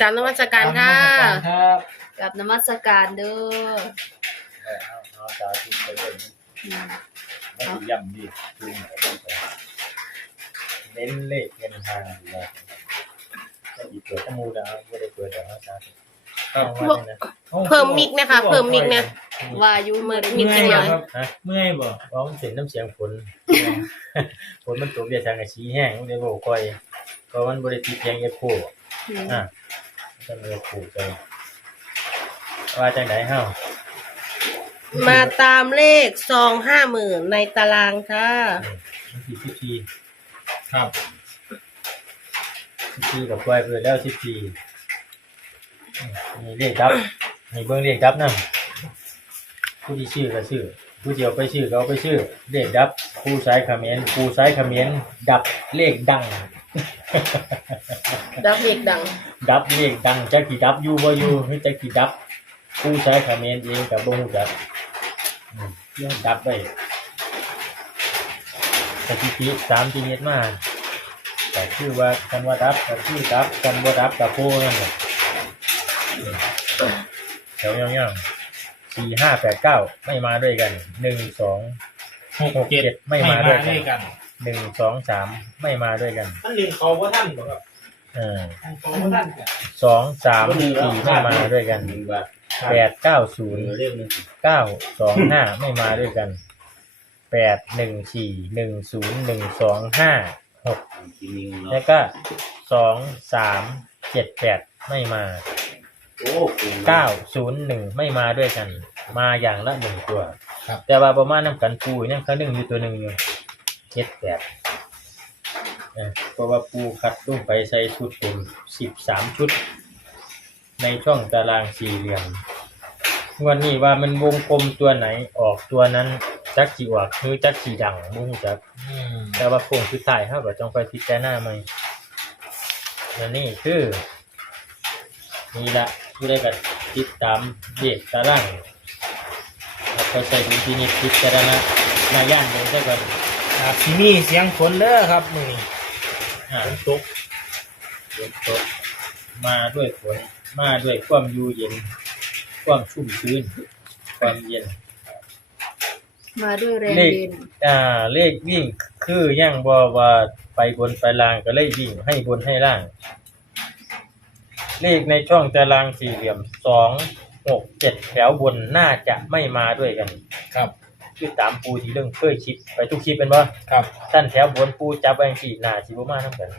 กรารนมัสการค่ะครับกับนมัสการเด้อเออเอาเอาตาที่ไปเบิ่งอืมมันสิย่ำดีจุงเอาไปก่อนเน้นเลขเงินทางอยู่แล้วก็อีกเปิดข้อมูลแล้วไม่ได้เปิดแต่ว่าตาเอาไว้นี่นะอาเพิ่มมิกนะคะ เพิ่มมิกนะว่าอยู่เมื่อมิกเมื่จัองยหน่อยครับฮะเมื่อยบ่เพราะมันเสียงน้ำเสียงฝนฝนมันตกเรียกทางกระชี้แห้งมันเลยบอกคอยเพราะมันบริติดแยงเอฟโคอืมอะ จะมีผูกใจว่าจังไหนเฮามาตามเลขซองห้าหมื่นในตารางค่ะสิบทีครับสิบทีกับควายเปิดแล้วสิบทีมีเลขดับมีเบิ้งเลขดับนั่ผู้ที่ชื่อก็ชื่อผู้เดียวไปชื่อเอาไปชื่อเลขดับผู้ใช้คอมเขมนต์ผู้ใช้คอมเขมนต์ดับเลขดัง ดับเลขดัง ดับเลขดังจักกี่ดับอยู่บ่อยู่หรือจักกี่ดับ ผู้ใช้คอมเขมนเองกับบ่ฮู้จักอืมเรื่องดับไว้สถิติสามที่เฮ็ดมาแต่คือว่ากันว่าดับก็คือดับกันบ่ดับกับโพนั่นแหละอืมแถวย่างๆสี่ห้าแปดเก้าไม่มาด้วยกันหนึ่งสองหกเจ็ดไม่มาด้วยกัน หนึ่งสองสามไม่มาด้วยกัน ท่านหนึ่งเขาว่าท่านบ่ครับเออท่านเขาว่าท่านกันสองสามสี่ไม่มาด้วยกันแปดเก้าศูนย์เรื่องหนึงเก้าสองห้าไม่มาด้วยกันแปดหนึ่งสี่หนึ่งศูนย์หนึ่งสองห้าหกแล้วก็สองสามเจ็ดแปดไม่มาเก้าศูนย์หนึ่งไม่มาด้วยกัน มาอย่างละหนึ่งตัวแต่ว่าประมาณน้ำกันปูนั่นเขาหนึ่งอยู่ตัวหนึ่งอยู่ เจ็ดแปดเออเพราะว่าปูคัดลงไปใส่ชุดเต็มสิบสามชุด ในช่องตารางสี่เหลี่ยมวันนี้ว่ามันวงกลมตัวไหนออกตัวนั้นจักจีออกคือจักจีดังบุ้งจักอืมแต่ว่าโคงสุดท้ายเฮาก็จงไปพิจารณาใหม่และนี่คือนี่ละผู้ได้กับติดตามเด็กตารางเอาไปใส่ดุลพินิจพิจารณามาย่านเดินซะก่อน ครับที่นี่เสียงฝนเด้อครับมื้อนี้อ่าฝนตกฝนตก มาด้วยฝน มาด้วยความอยู่เย็น ความชุ่มชื้น ความเย็น มาด้วยแรงเลขเด่นอ่า เลขวิ่งคือยังบอว่าไปบนไปล่างก็เลยวิ่งให้บนให้ล่าง เลขในช่องตารางสี่เหลี่ยมสองหกเจ็ดแถวบนน่าจะไม่มาด้วยกัน ครับ คือตามปูที่เรื่องเคยคลิปไปทุกคลิปเป็นว่าครับ ท่านแถวบนปูจับไว้สี่หน้าสิบมาทั้งกัน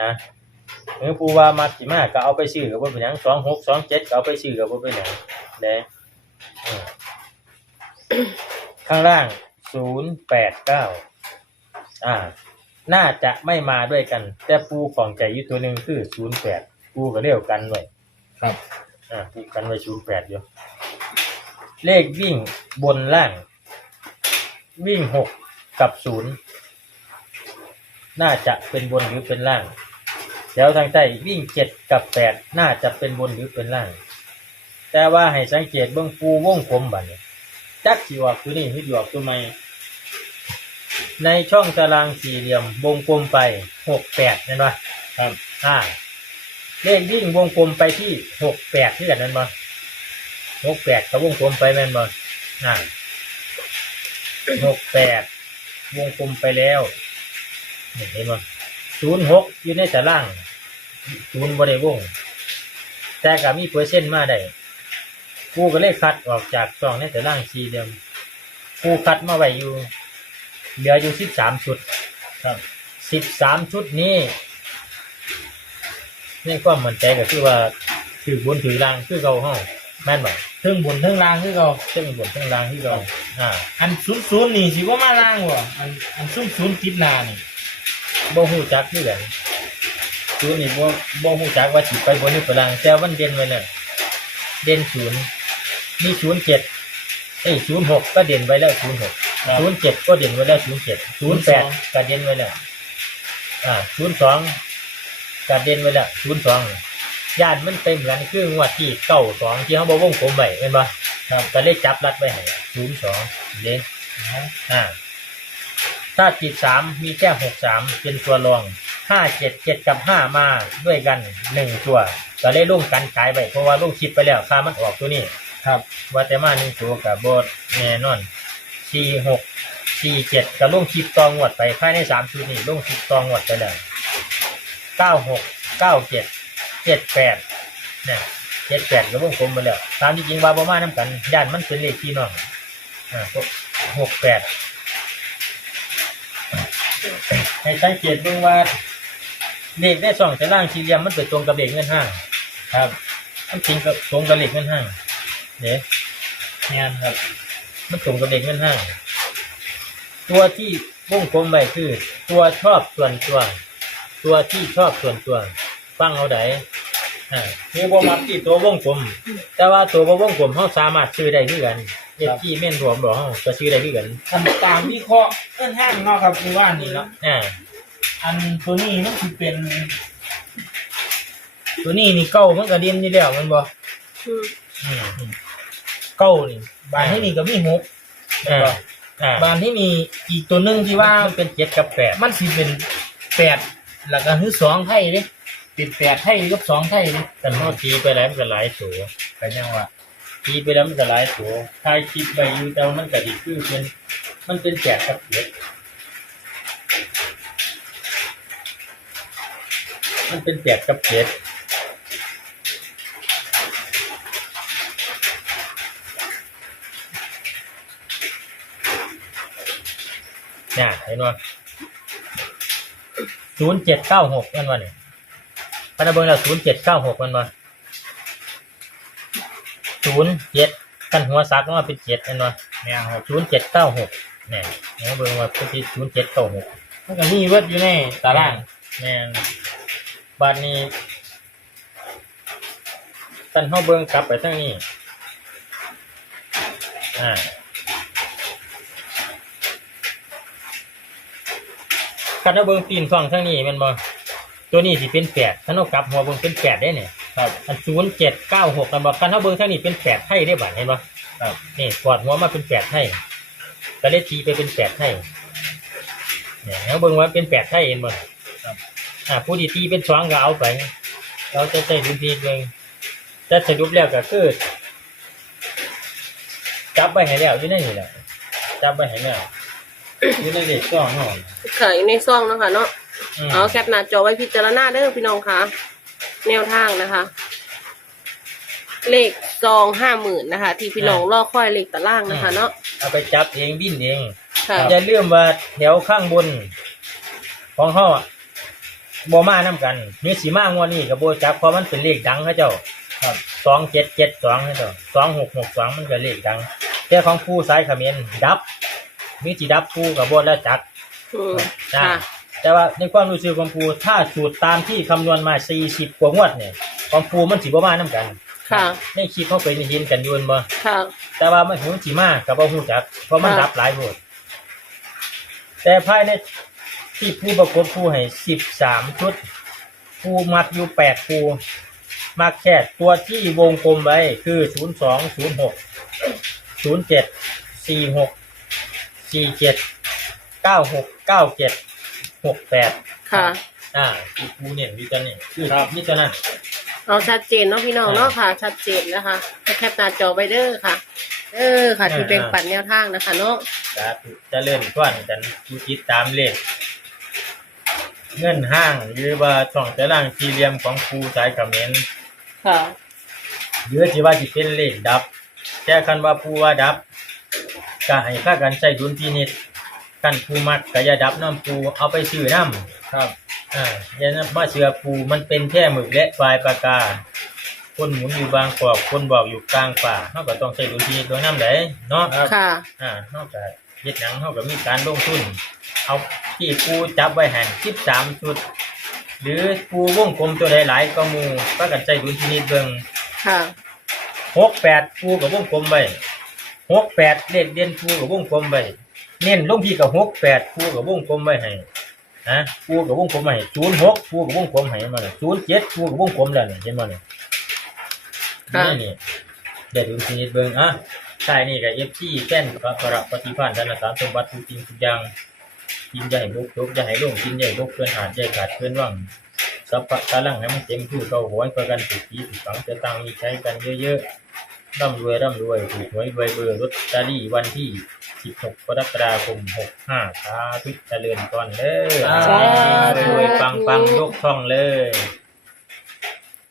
นะหรือปูว่ามาสิมาก็เอาไปซื้อกับว่าเป็นหยังสองหกสองเจ็ดก็เอาไปซื้อกับว่าเป็นหยังเด้เออข้างล่างศูนย์แปดเก้าอ่า น่าจะไม่มาด้วยกัน แต่ปูของใจอยู่ตัวหนึ่งคือศูนย์แปดปูก็เรียกกันไว้ ครับ อ่าปูกันไว้ศูนย์แปดอยู่ เลขวิ่งบนล่าง วิ่งหกกับศูนย์น่าจะเป็นบนหรือเป็นล่างแถวทางใต้วิ่งเจ็ดกับแปดน่าจะเป็นบนหรือเป็นล่าง แต่ว่าให้สังเกตเบื้องปูวงกลมบัดนี้จักสีออกตัวนี้ที่ออกตัวใหม่ในช่องตารางสี่เหลี่ยมวงกลมไปหกแปดเห็นปะครับอ่าเลขวิ่งวงกลมไปที่หกแปดที่กันนั้นปะหกแปดกับวงกลมไปแม่นปะอ่า หกแปดวงกลมไปแล้วเห็นปะศูนย์หกอยู่ในตารางศูนย์บริวง แต่ก็มีเปอร์เซ็นต์มาได้กูก็เลยคัดออกจากซองในตารางสี่เหลี่ยมกูคัดมาไว้อยู่ เหลืออยู่สิบสามชุด ครับสิบสามชุดนี้ในความมั่นใจก็คือว่าถือบนถือล่างคือเก่าห้องแม่นบ่ เทิงบนเทิงล่างคือเก่าเส้นบนเส้นล่างคือเก่าอ่าอันศูนย์ๆนี่สิว่ามาล่างบ่อันอันศูนย์ๆติดหน้านี่บ่ฮู้จักคือกันศูนย์นี่บ่บ่ฮู้จักว่าสิไปบนหรือไปล่างแต่วันเด่นไว้แล้วเด่นศูนย์มีศูนย์เจ็ดเอ้ยศูนย์หกก็เด่นไว้แล้วศูนย์หกครับศูนย์เจ็ดก็เด่นไว้แล้วศูนย์เจ็ดศูนย์แปดก็เด่นไว้แล้วอ่าศูนย์สองก็เด่นไว้แล้วศูนย์สอง ย่านมันเต็มกันคืองวดที่เก้าสองที่เขาบอกวงกลมไว้เห็นปะครับก็เลยจับรัดไว้ให้ศูนย์สองเด่นอ่าถ้าจิตสามมีแค่หกสามเป็นตัวรองห้าเจ็ดเจ็ดกับห้ามาด้วยกันหนึ่งตัวก็เลยลงกันขายไปเพราะว่าลงคลิปไปแล้วค่ามันออกตัวนี้ ครับว่าแต่มาหนึ่งตัวกับบดแน่นอนสี่หกสี่เจ็ดก็ลงคลิปตองวดไปภายในสามชุดนี้ลงคลิปตองวดไปแล้วเก้าหกเก้าเจ็ด เจ็ดแปดเนี่ยเจ็ดแปดก็วงกลมไปแล้วตามที่จริงว่าประมาณน้ำกันย่านมันเป็นเลขพี่น้องอ่าหกแปดให้สังเกตดูว่าเลขได้สองแต่ล่างสี่เหลี่ยมมันไปตรงกับเลขเงินห้างครับมันจริงกับตรงกับเลขเงินห้างเนี่ยงานครับ มันตรงกับเด็กเงินห้างตัวที่วงกลมไปคือ ตัวชอบส่วนตัว ตัวที่ชอบส่วนตัว ฟังเอาไดอ่ามีบ่มักที่ตัววงกลม แต่ว่าตัวบ่วงกลมเขาสามารถซื้อได้คือกันเอ็ดที่แม่นรวมบอกเขาก็ซื้อได้คือกันทำตามวิเคราะห์เอื้อนห้างเนาะครับคือว่านี่เนาะอ่าอันตัวนี้มันคือเป็น ตัวนี้นี่เก้ามันก็เด่นนี่แล้วแมันบ่อืมอืมเก้านี่บานที่นี่ก็มีหกอ่าอ่าบานที่มีอีกตัวหนึ่งที่ว่ามันเป็นเจ็ดกับแปดมันสิเป็นแปดแล้วก็คือสองไทยเด้ ป็นแปดไทยกับสองไทยแต่เขาทีไปแล้วมันก็หลายตัวไปยังว่าทีไปแล้วมันก็หลายตัวถ้าคิดไปอยู่แต่มันก็ดีคือเป็นมันเป็นแจกกับเจ็ดมันเป็นแจกกับเจ็ดเนี่ยเห็นว่าศูนย์เจ็ดเก้าหกนั่นวะเนี่ย พันธบังเราศูนย์เจ็ดเก้าหกมันวะศูนย์เจ็ดกันหัวซักว่าเป็นเจ็ดนั่นวะเนี่ยครับศูนย์เจ็ดเก้าหกเนี่ยเนี่ยเบิ่งว่าเป็นที่ศูนย์เจ็ดเก้าหกมันก็มีเวิร์ดอยู่ในตารางแม่นบาดนี้ตันเฮาเบิ่งกลับไปทางนี้อ่าคันเฮาเบิ่งตีนฟังทางนี้แมันบ่ ตัวนี้สิเป็นแปดคันเฮากลับหัวเบิ่งเป็นแปดได้เนี่ยครับ อันศูนย์เจ็ดเก้าหกกันบ่คันเฮาเบิ่งทางนี้เป็นแปดไทยได้บัดเห็นบ่ครับ นี่กอดหัวมาเป็นแปดไทยก็เลยทีไปเป็นแปดไทยเนี่ยเฮาเบิ่งว่าเป็นแปดไทยเห็นบ่อ่าผู้ที่ตีเป็นสองก็เอาไป เราจะใช้ดุลพินิจเองแต่สรุปแล้วก็คือจับไปให้แล้วอยู่ในนี่แหละจับไปให้แล้วอยู่ในเด็กสองเนาะขายในซองเนาะคะเนาะอืม เอาแคปหน้าจอไว้พิจารณาเด้อพี่น้องคะแนวทางนะคะ เลขซองห้าหมื่นนะคะ ที่พี่น้องล่อค่อยเลขตารางนะคะ เนาะเอาไปจับเองบินเองค่ะอย่าลืมว่าแถวข้างบน ของเฮาอะบ่มานํกันนี่สีมางวดนี้ก็บ่จับเพราะมันเป็นเลขดังเขาเจ้าครับสองเจ็ดเจ็ดสองเขาเจ้าสองหกหกสองมันก็เลขดังแต่ของผู้สายเขมิ้นดับมีสิดับผู้กับบ่แล้วจักอืมนะค่ะ แต่ว่าในความรู้สึกของปูถ้าสูตรตามที่คำนวณมา40กว่างวดเนี่ยของปูมันสิบ่มานํกันค่ะ ในคลิปเขาเคยได้ยินกันอยูนบ่ค่ะ แต่ว่ามันถึงสิมากับบ่ฮู้จักเพราะมันค่ะ รับหลายโหดแต่ภายในที่ผู้ประกบผู้ให้13ชุดผู้มัดอยู่8ผู้มาแค่ตัวที่วงกลมไว้คือ02 06 07 46 47 96 97 68ค่ะอ่าคือกูเนี่ยวิจารณ์เนี่ยคือครับนี่จะนั่นเอาชัดเจนเนาะพี่น้องเนาะค่ะ ชัดเจนนะคะแคปหน้าจอไว้เด้อค่ะ เออค่ะที่เป็นปัดแนวทางนะคะเนาะสาธุเจะเลื่อนก้อนกันกูติดตามเลขเงินห้างหรือว่าช่องตารางสี่เหลี่ยมของครูสายคอมเขมนต์ค่ะ หรือที่ว่าจะเป็นเลขดับ แต่คันว่าผู้ว่าดับก็ให้ค่ากันใช้ดุลพินิจ กันผู้มักก็อย่าดับน้ำปูเอาไปซื้อน้ำครับ อ่าอย่านับมาเสือปูมันเป็นแค่หมึกและปลายปากกา คนหมุนอยู่บางกอกคนบอกอยู่กลางป่าเขาก็ต้องใช้ดุลพินิจตัวน้ำไหลเนาะค่ะ อ่านอกจากเฮ็ดหนังเขาก็มีการลงทุน เอาที่ปูจับไว้แห่งสิบสามชุด หรือปูวงกลมตัวใดหลายก็หมูก็กันใจดุลพินิจเบิงค่ะ หกแปดปูกับวงกลมไว้ หกแปดเลขเด่นปูกับวงกลมไว้เน้นลงที่กับหกแปดปูกับวงกลมไว้ให้นะปูกับวงกลมไว้ศูนย์หกปูกับวงกลมให้มาเลยศูนย์เจ็ดปูกับวงกลมแล้วเนี่ยเห็นมาเนี่ยค่ะ นี่นี่เดี๋ยวดูชนิดเบิ่งอะใช่นี่กับเอฟซีแฟนพระประปฏิภาณธนสารสมบัติทุกสิ่งทุกอย่างกินใหญ่ลุกลุกจะให้ลงกินใหญ่ลุกเกินหาดใหญ่ขาดเกินว่างสัพพะกาลังให้มันเต็มที่เข้าหวยประกันถูกทีถูกฝังจะตังมีใช้กันเยอะๆ ร่ำรวยร่ำรวยถูกหวยรวยเบอร์ลอตเตอรี่วันที่ 16 กรกฎาคม 65สาธุเจริญก่อนเลยสาธุ รวยปังปังๆยกช่องเลยส